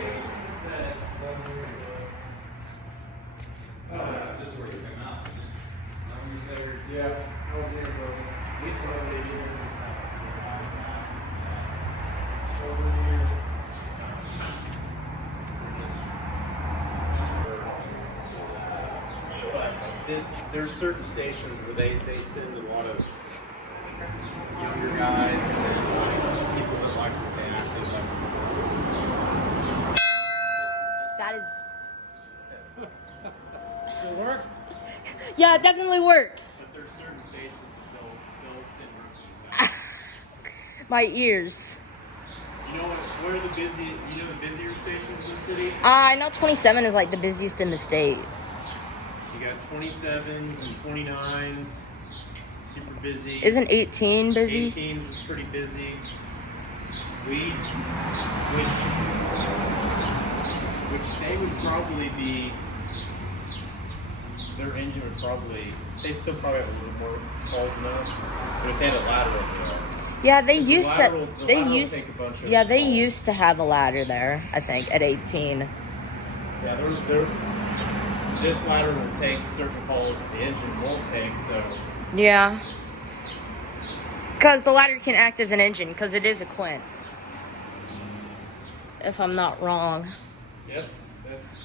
stations that... This is where you come out. Yeah, Alexandra. Which stations in this town? Over here. There's certain stations where they send a lot of younger guys and then like people that like to stay active. That is. Does it work? Yeah, it definitely works. But there's certain stations they'll send rookies out. My ears. You know where are the busy? You know the busier stations in the city? I know 27 is like the busiest in the state. You got 27s and 29s, super busy. Isn't 18 busy? 18s is pretty busy. Which they would probably be. Their engine would probably. They'd still probably have a little more calls than us, but if they had a lateral, they are. Yeah, they The used lateral- to. the They lateral used. take a bunch of Yeah, they calls. used to have a ladder there. I think at 18. Yeah, this ladder will take certain calls that the engine won't take, so. Yeah. Because the ladder can act as an engine, because it is a quint. If I'm not wrong. Yep, that's.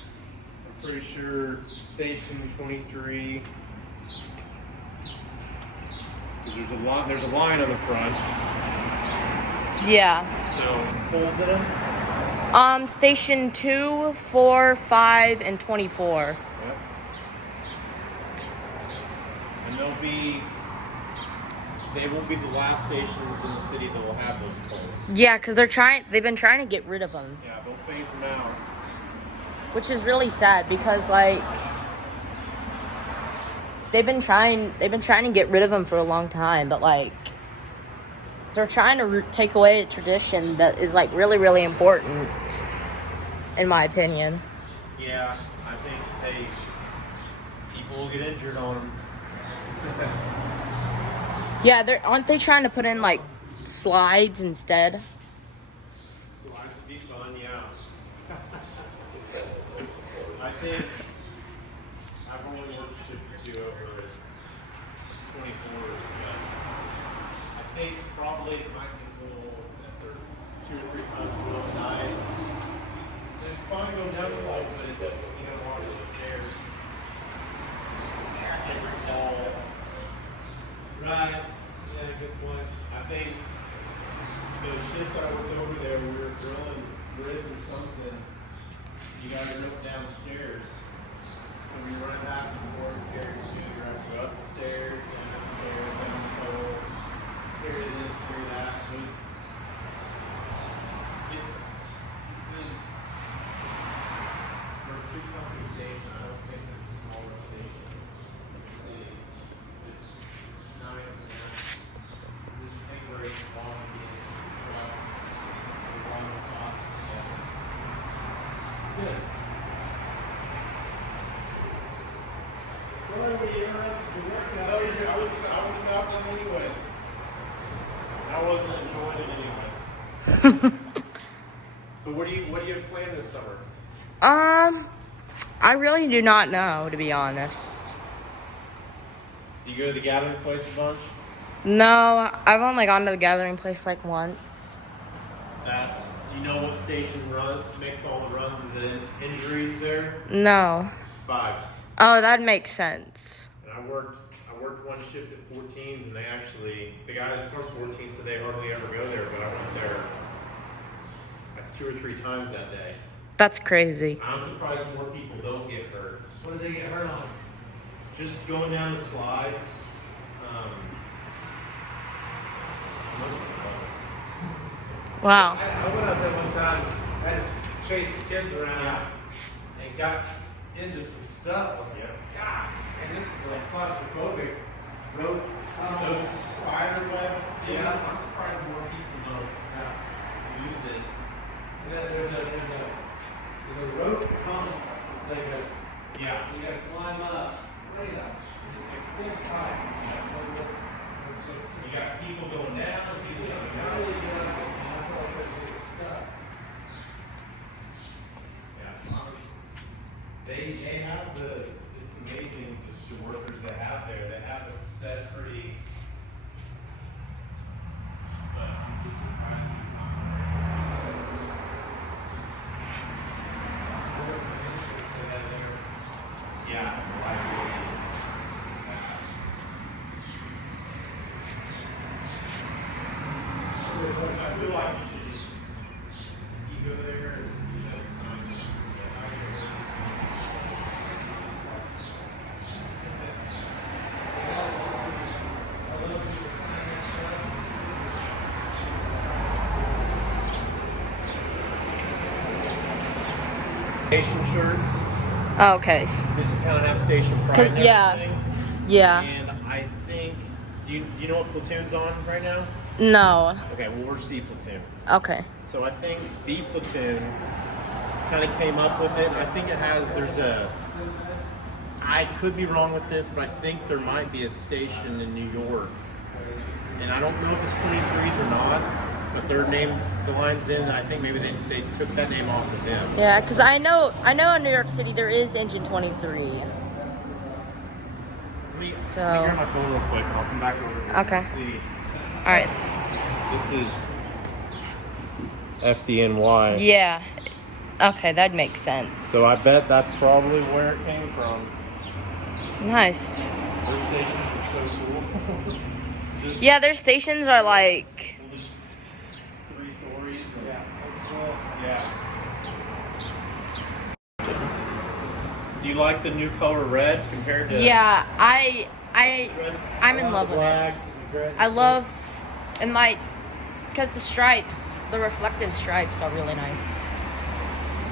I'm pretty sure station 23. Because there's a line on the front. Yeah. So holes in them. Station 2, 4, 5, and 24. Yep. And they will be the last stations in the city that will have those poles. Yeah, because they've been trying to get rid of them. Yeah, they'll phase them out. Which is really sad because like they've been trying to get rid of them for a long time, but like they're trying to take away a tradition that is like really, really important, in my opinion. Yeah, I think people will get injured on them. Yeah, aren't they trying to put in like slides instead? Slides would be fun, yeah. I think I've only worked a shift or two over at 24s, but I think probably it might be cool that they're 2 or 3 times a night. It's fine going down the hall, but it's, you know, walking upstairs. Every hall. Right. Yeah, good point. I think the shift I worked over there, we were drilling grids or something. You got to rip downstairs. So we run back and forth, carry the shooter, have to go up the stairs, down the pole, carry this, carry that. So this is for a 2-company station. I don't think it's a smaller station in the city. It's nice and doesn't take very long to get in the truck. There's one stop. Good. Sorry we interrupted your workout. No, I was about them anyways. I wasn't enjoying it anyways. So what do you have planned this summer? I really do not know, to be honest. Do you go to the gathering place a bunch? No, I've only gone to the gathering place like once. Do you know what station makes all the runs of the injuries there? No. 5s. Oh, that makes sense. And I worked one shift at 14s, and the guys from 14 said they hardly ever go there, but I went there like 2 or 3 times that day. That's crazy. I'm surprised more people don't get hurt. What did they get hurt on? Just going down the slides. It's most of the runs. Wow. I went out there one time, had to chase the kids around, and got into some stuff. I was like, God, man, this is like claustrophobic. Road tunnels. Those spider web things, Yeah. I'm surprised more people don't use it. And then there's a rope tunnel. It's like Yeah. you gotta climb up, way up. And it's like this high. You got people going down, people coming How out. do you get up? And I feel like I'm gonna get stuck. They have it's amazing the workers they have there. They have it set pretty. But I'm just surprised it's not yeah, I feel like you should just keep over there and show the signs. Station shirts. Oh, okay. This is kind of have station pride and Yeah. everything. Yeah. And I think, do you know what platoon's on right now? No. Okay, well we're C platoon. Okay. So I think B platoon kind of came up with it. I think I could be wrong with this, but I think there might be a station in New York. And I don't know if it's 23s or not, but their name, the line's in, I think maybe they took that name off of them. Yeah, because I know in New York City there is engine 23. Let me So- grab my phone real quick and I'll come back over here Okay. and see. All right. This is FDNY. Yeah. Okay, that makes sense. So I bet that's probably where it came from. Nice. Those stations are so cool. Just, Yeah, their stations are like. just 3 stories. And, Yeah, it's cool. yeah. Do you like the new color red compared to Yeah, red? I'm in love with it. Black, red. I love, and because the stripes, the reflective stripes are really nice.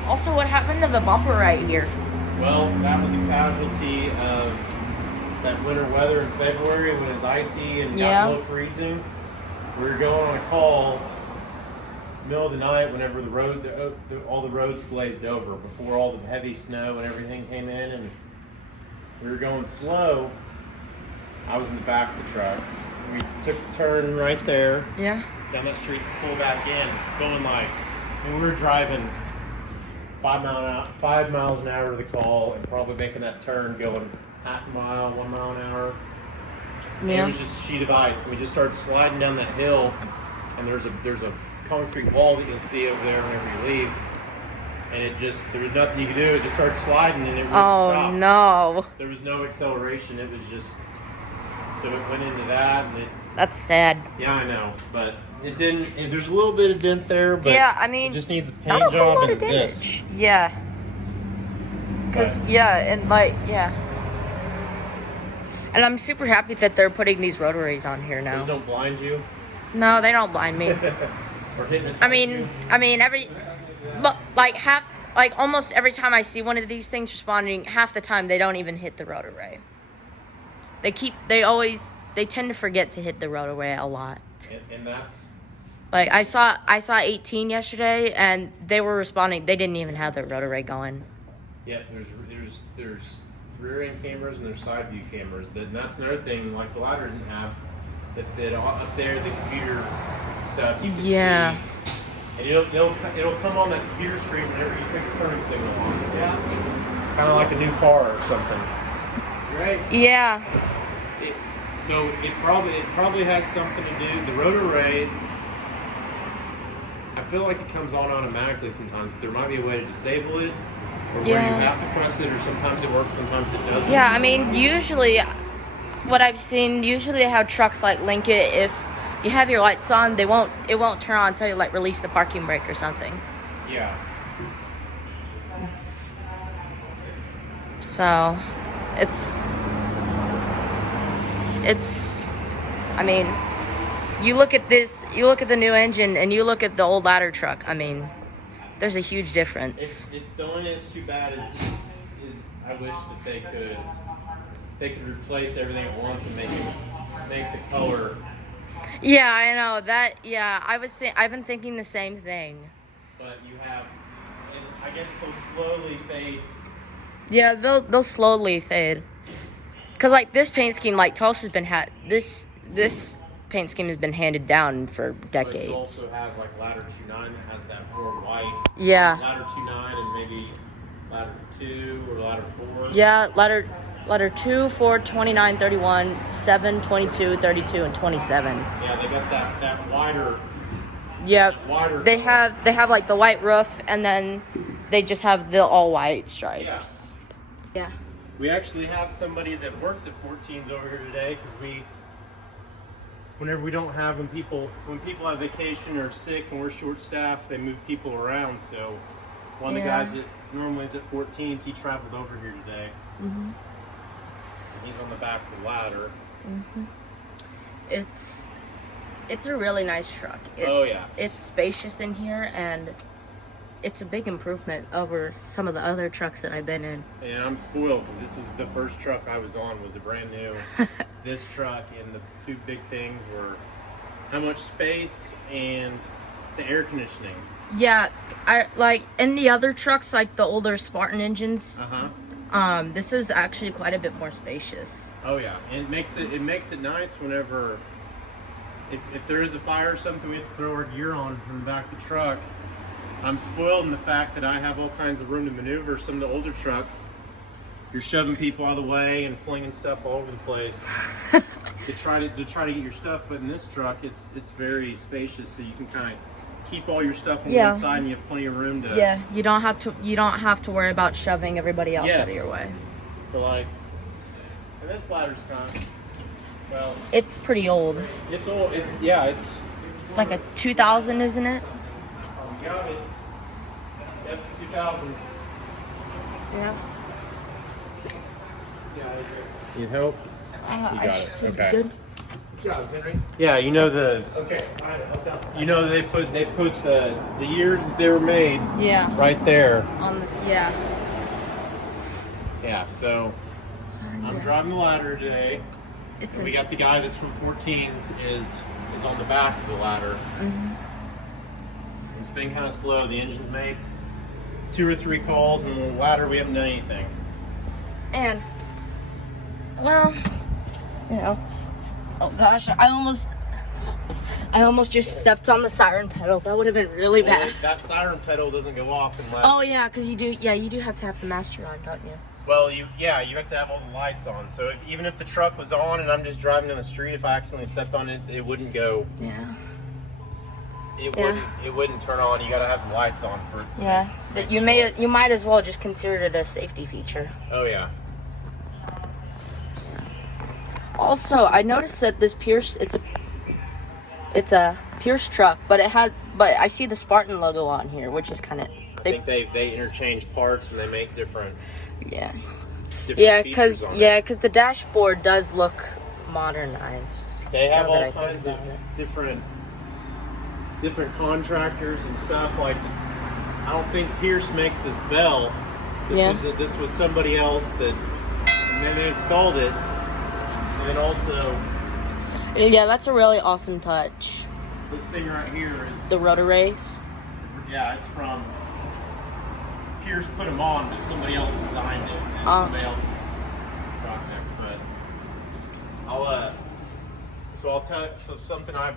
Also, what happened to the bumper right here? Well, that was a casualty of that winter weather in February when it was icy and Yeah. got below freezing. We were going on a call middle of the night whenever all the roads glazed over before all the heavy snow and everything came in, and we were going slow. I was in the back of the truck. We took a turn right there Yeah. down that street to pull back in, going and we were driving 5 miles an hour to the call, and probably making that turn going half a mile, 1 mile an hour. And it Yeah. was just a sheet of ice, and we just started sliding down that hill, and there's a concrete wall that you'll see over there whenever you leave, and there was nothing you could do. It just started sliding, and it wouldn't Oh stop. no, There was no acceleration. It was just, so it went into that, and that's sad. yeah, I know, but it didn't. There's a little bit of dent there, but Yeah, I mean, it just needs a Not paint a whole job lot and of this. damage. Yeah. Cause yeah. And I'm super happy that they're putting these rotaries on here now. Those don't blind you No, they don't blind me. or hypnotize I you. mean, but almost every time I see one of these things responding, half the time they don't even hit the rotary. They tend to forget to hit the rotary a lot. And that's Like I saw 18 yesterday, and they were responding. They didn't even have their rotary going. yeah. There's rear end cameras and there's side view cameras. And that's another thing. Like the ladder doesn't have that up there. The computer stuff you can Yeah. see. And it'll come on that computer screen whenever you pick a turning signal on. Yeah, Kind of like a new car or something. great. Yeah. It probably has something to do. The rotor ray, I feel like it comes on automatically sometimes, but there might be a way to disable it, or where you Yeah. have to press it, or sometimes it works, sometimes it doesn't. Yeah, I mean, usually, what I've seen, they have trucks link it. If you have your lights on, it won't turn on until you release the parking brake or something. Yeah. So, I mean, you look at the new engine and you look at the old ladder truck. I mean, there's a huge difference. It's the only thing that's too bad is I wish that they could replace everything at once and make the color. Yeah, I know that. Yeah, I've been thinking the same thing. But you have, and I guess they'll slowly fade. Yeah, they'll slowly fade. Cause this paint scheme, Tulsa's been this paint scheme has been handed down for decades. But you also have ladder 2.9 that has that more white. Yeah. Ladder 2.9 and maybe ladder 2 or ladder 4? Yeah, ladder 2, 4, 29, 31, 7, 22, 32, and 27. Yeah, they got that wider. Yep. Wider. They have like the white roof, and then they just have the all white stripes. Yeah. We actually have somebody that works at 14s over here today because whenever we don't have when people have vacation or sick and we're short staffed, they move people around. So one of the guys that normally is at 14s, he traveled over here today. Mm-hmm. He's on the back of the ladder. Mm-hmm. It's a really nice truck. It's spacious in here, and it's a big improvement over some of the other trucks that I've been in. And I'm spoiled because this was the first truck I was on, was a brand new. This truck, and the two big things were how much space and the air conditioning. Yeah, I like in the other trucks, like the older Spartan engines. This is actually quite a bit more spacious. Oh yeah, and it makes it nice whenever if there is a fire or something, we have to throw our gear on from the back of the truck. I'm spoiled in the fact that I have all kinds of room to maneuver. Some of the older trucks, you're shoving people out of the way and flinging stuff all over the place to try to get your stuff. But in this truck, it's very spacious, so you can kind of keep all your stuff on one side, and you have plenty of room to. Yeah, you don't have to worry about shoving everybody else out of your way. But like, and this ladder's kind of, well, it's pretty old. It's old. It's like a 2000, isn't it? You got it. Yep, 2000. Yeah. Need help? You got it. Okay. Good. Yeah, you know they put the years that they were made. Yeah. Right there. On this, yeah. Yeah. So I'm driving the ladder today. We got the guy that's from 14s is on the back of the ladder. Mm-hmm. It's been kind of slow. The engine's made 2 or 3 calls, and the ladder we haven't done anything. And well, you know. Oh gosh, I almost just stepped on the siren pedal. That would have been really bad. That siren pedal doesn't go off unless. Oh yeah, because you do have to have the master on, don't you? Well, you have to have all the lights on. So even if the truck was on and I'm just driving down the street, if I accidentally stepped on it, it wouldn't go. Yeah. It wouldn't turn on. You got to have the lights on for it to. Yeah, but you might as well just consider it a safety feature. Oh yeah. Also, I noticed that this Pierce, it's a Pierce truck, but I see the Spartan logo on here, which is kind of. I think they interchange parts and they make different. Yeah. Because the dashboard does look modernized. They have all kinds of different contractors and stuff. Like, I don't think Pierce makes this bell. This was somebody else that, and then they installed it. And then also, yeah, that's a really awesome touch. This thing right here is the rotor race. Yeah, it's from Pierce. Put them on, but somebody else designed it. And somebody else's project. But I'll tell you. So something I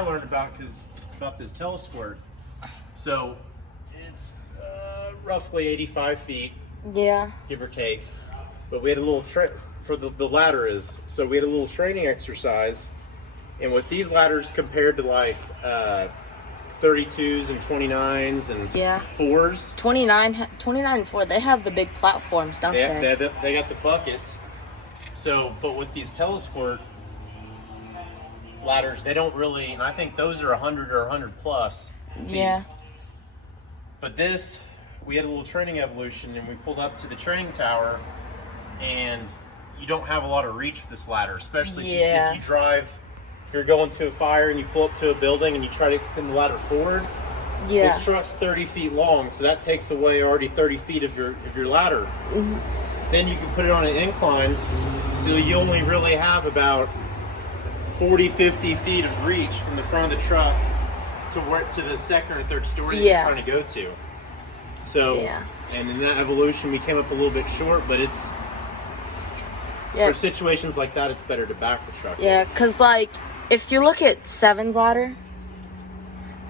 learned about this Telesquirt. So it's roughly 85 feet. Yeah. Give or take. But we had a little trick for the ladder is. So we had a little training exercise. And with these ladders compared to like 32s and 29s and 4s. 29 and 4, they have the big platforms, don't they? They got the buckets. So, but with these Telesquirt ladders, they don't really, and I think those are 100 or 100 plus feet. Yeah. But this, we had a little training evolution, and we pulled up to the training tower, and you don't have a lot of reach with this ladder, especially if you drive. If you're going to a fire and you pull up to a building and you try to extend the ladder forward, this truck's 30 feet long, so that takes away already 30 feet of your ladder. Mm-hmm. Then you can put it on an incline, so you only really have about 40, 50 feet of reach from the front of the truck to the second or third story that you're trying to go to. So, and in that evolution, we came up a little bit short, but it's for situations like that, it's better to back the truck. Yeah, because like, if you look at 7's ladder,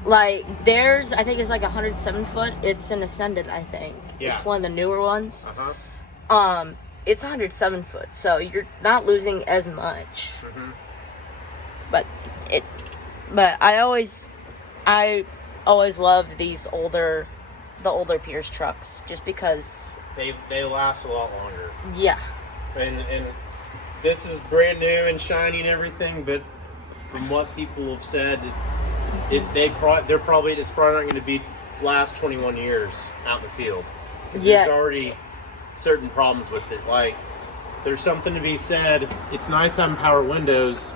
Like theirs, I think it's like 107 foot. It's an Ascendant, I think. Yeah. It's one of the newer ones. Uh-huh. It's 107 foot, so you're not losing as much. Mm-hmm. But I always loved the older Pierce trucks, just because They last a lot longer. yeah. And this is brand new and shiny and everything, but from what people have said, it's probably not going to be last 21 years out in the field. Yeah. There's already certain problems with it. Like, there's something to be said. It's nice having power windows,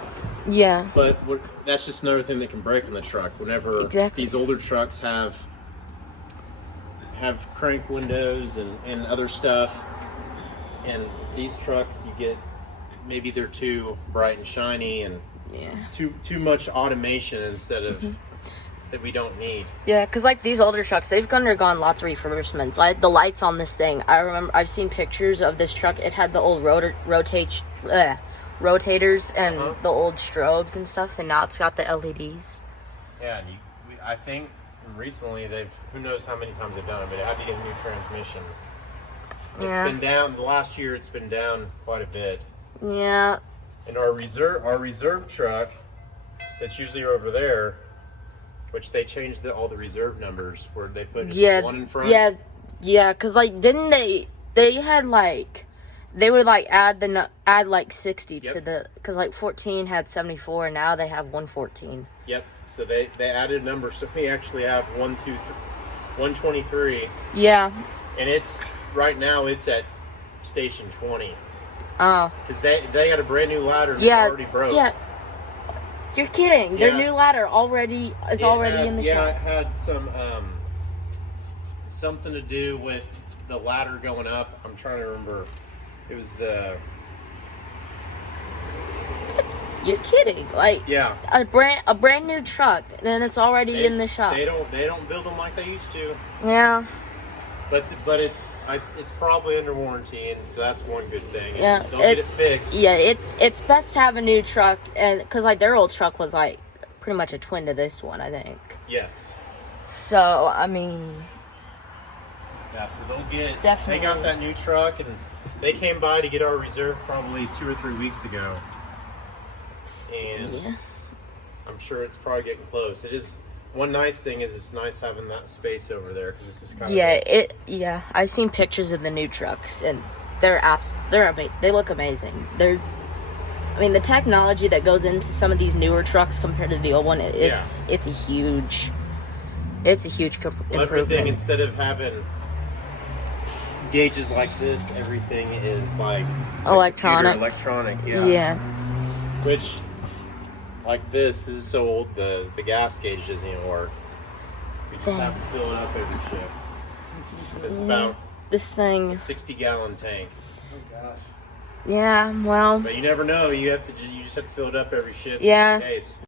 Yeah. but that's just another thing that can break on the truck. Whenever Exactly. these older trucks have crank windows and other stuff, and these trucks, you get, maybe they're too bright and shiny and Yeah. too much automation instead of that we don't need. Yeah, because like these older trucks, they've undergone lots of refurbishments. Like the lights on this thing, I remember I've seen pictures of this truck. It had the old rotators and the old strobes and stuff, and now it's got the LEDs. Yeah, and I think recently who knows how many times they've done it, but it had to get a new transmission. It's been down, the last year it's been down quite a bit. Yeah. And our reserve truck that's usually over there, which they changed all the reserve numbers where they put just one in front. Yeah, because like didn't they had like they would like add like 60 to the, because like 14 had 74 and now they have 114. Yep. So they added numbers, so we actually have 123. Yeah. And it's right now it's at station 20. Oh. Because they got a brand new ladder that's already broke. Yeah. You're kidding. Their new ladder is already in the shop. Yeah, it had something to do with the ladder going up. I'm trying to remember. It was You're kidding. Like a brand new truck, and then it's already in the shop. They don't build them like they used to. Yeah. But it's probably under warranty, and so that's one good thing. Yeah, they'll get it fixed. Yeah, it's best to have a new truck, and because like their old truck was like pretty much a twin to this one, I think. Yes. So I mean. Yeah, so they'll get. Definitely. They got that new truck, and they came by to get our reserve probably 2 or 3 weeks ago, and I'm sure it's probably getting close. It is. One nice thing is it's nice having that space over there because this is kind of I've seen pictures of the new trucks and they look amazing. The technology that goes into some of these newer trucks compared to the old one, it's a huge improvement. Everything, instead of having gauges like this, everything is like electronic. Yeah. Which, like this is so old, the gas gauge doesn't even work. We just have to fill it up every shift. It's about this thing, a 60-gallon tank. Oh gosh. Yeah, well. But you never know. You just have to fill it up every shift. Yeah. Just in case.